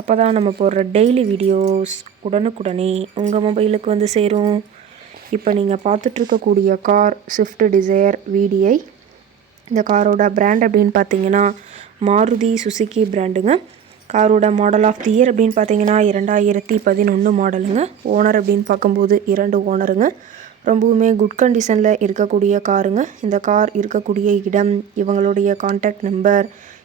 அப்போ தான் நம்ம போடுற டெய்லி வீடியோஸ் உடனுக்குடனே உங்கள் மொபைலுக்கு வந்து சேரும். இப்போ நீங்கள் பார்த்துட்ருக்கக்கூடிய கார் ஸ்விஃப்ட் டிசையர் விடிஐ இந்த காரோட பிராண்ட் அப்படின்னு பார்த்தீங்கன்னா மாருதி சுசுக்கி பிராண்டுங்க காரோட மாடல் ஆஃப் தி இயர் அப்படின்னு பார்த்தீங்கன்னா இரண்டாயிரத்தி பதினொன்று மாடலுங்க ஓனர் அப்படின்னு பார்க்கும்போது இரண்டு ஓனருங்க ரொம்பவுமே குட் கண்டிஷனில் இருக்கக்கூடிய காருங்க இந்த கார் இருக்கக்கூடிய இடம் இவங்களுடைய கான்டாக்ட் நம்பர்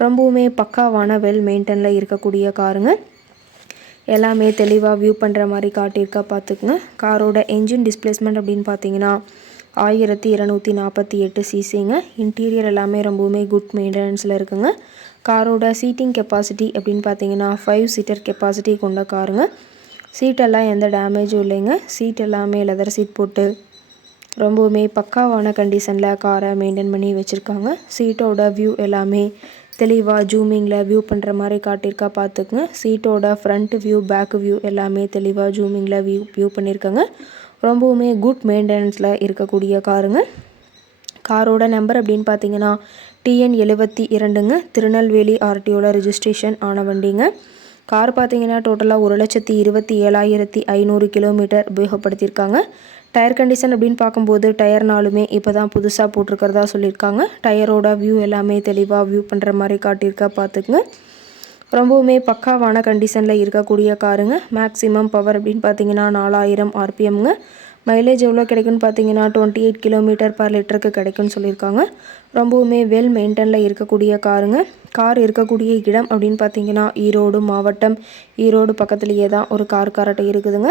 ரொம்பவுமே பக்காவான வெல் மெயின்டெனில் இருக்கக்கூடிய காருங்க. எல்லாமே தெளிவாக வியூ பண்ணுற மாதிரி காட்டியிருக்கா பார்த்துக்குங்க. காரோட என்ஜின் டிஸ்பிளேஸ்மெண்ட் அப்படின்னு பார்த்தீங்கன்னா ஆயிரத்தி இரநூத்தி நாற்பத்தி எட்டு சிசிங்க இன்டீரியர் எல்லாமே ரொம்பவுமே குட் மெயின்டெனன்ஸில் இருக்குங்க. காரோட சீட்டிங் கெப்பாசிட்டி அப்படின்னு பார்த்தீங்கன்னா ஃபைவ் சீட்டர் கெப்பாசிட்டி கொண்ட காருங்க. சீட்டெல்லாம் எந்த டேமேஜும் இல்லைங்க. சீட் எல்லாமே லெதர் சீட் போட்டு ரொம்பவுமே பக்காவான கண்டிஷனில் காரை மெயின்டைன் பண்ணி வச்சுருக்காங்க. சீட்டோட வியூ எல்லாமே தெளிவாக ஜூமிங்கில் வியூ பண்ணுற மாதிரி காட்டியிருக்கா பார்த்துக்குங்க சீட்டோட ஃப்ரண்ட் வியூ பேக் வியூ எல்லாமே தெளிவாக ஜூமிங்கில் வியூ வியூ பண்ணியிருக்காங்க. ரொம்பவுமே குட் மெயின்டெனன்ஸில் இருக்கக்கூடிய காருங்க. காரோட நம்பர் அப்படின்னு பார்த்தீங்கன்னா டிஎன் எழுபத்தி இரண்டுங்க. திருநெல்வேலி ஆர்டியோட ரிஜிஸ்ட்ரேஷன் ஆன வண்டிங்க. கார் பார்த்தீங்கன்னா டோட்டலாக ஒரு லட்சத்தி இருபத்தி ஏழாயிரத்தி ஐநூறு கிலோமீட்டர் உபயோகப்படுத்தியிருக்காங்க. டயர் கண்டிஷன் அப்படின்னு பார்க்கும்போது டயர்னாலுமே இப்போ தான் புதுசாக போட்டிருக்கிறதா சொல்லியிருக்காங்க. டயரோட வியூ எல்லாமே தெளிவாக வியூ பண்ணுற மாதிரி காட்டியிருக்கா பார்த்துக்குங்க. ரொம்பவுமே பக்காவான கண்டிஷனில் இருக்கக்கூடிய காருங்க. மேக்ஸிமம் பவர் அப்படின்னு பார்த்தீங்கன்னா நாலாயிரம் ஆர்பிஎம்ங்க. மைலேஜ் எவ்வளோ கிடைக்குன்னு பார்த்தீங்கன்னா டுவெண்ட்டி எயிட் கிலோமீட்டர் பர் லிட்டருக்கு கிடைக்குன்னு சொல்லியிருக்காங்க. ரொம்பவுமே வெல் மெயின்டெனில் இருக்கக்கூடிய காருங்க. கார் இருக்கக்கூடிய இடம் அப்படின்னு பார்த்தீங்கன்னா ஈரோடு மாவட்டம். ஈரோடு பக்கத்துலேயே தான் ஒரு கார் காரட்டை இருக்குதுங்க.